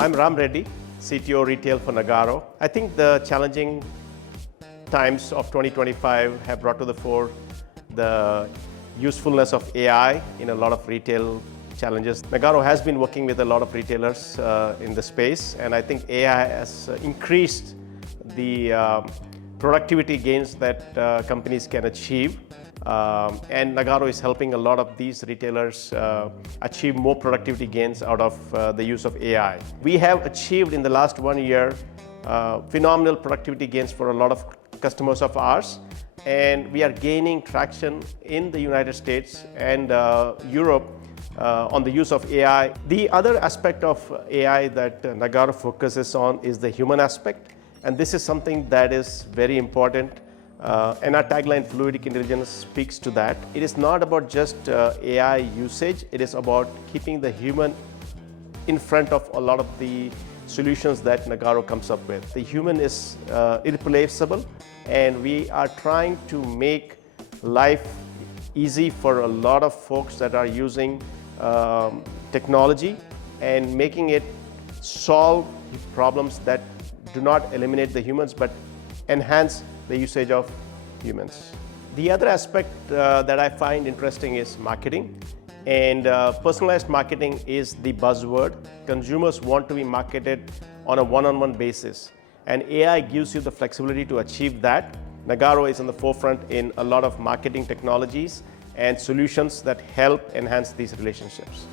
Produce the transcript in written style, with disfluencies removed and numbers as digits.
I'm Reddy, CTO Retail for Nagarro. I think the challenging times of 2025 have brought to the fore the usefulness of AI in a lot of retail challenges. Nagarro has been working with a lot of retailers in the space, and I think AI has increased the productivity gains that companies can achieve. And Nagarro is helping a lot of these retailers achieve more productivity gains out of the use of AI. We have achieved in the last 1 year phenomenal productivity gains for a lot of customers of ours, and we are gaining traction in the United States and Europe on the use of AI. The other aspect of AI that Nagarro focuses on is the human aspect, and this is something that is very important. And our tagline, Fluidic Intelligence, speaks to that. It is not about just AI usage, it is about keeping the human in front of a lot of the solutions that Nagarro comes up with. The human is irreplaceable, and we are trying to make life easy for a lot of folks that are using technology and making it solve problems that do not eliminate the humans but enhance the usage of humans. The other aspect that I find interesting is marketing, and personalized marketing is the buzzword. Consumers want to be marketed on a one-on-one basis, and AI gives you the flexibility to achieve that. Nagarro is on the forefront in a lot of marketing technologies and solutions that help enhance these relationships.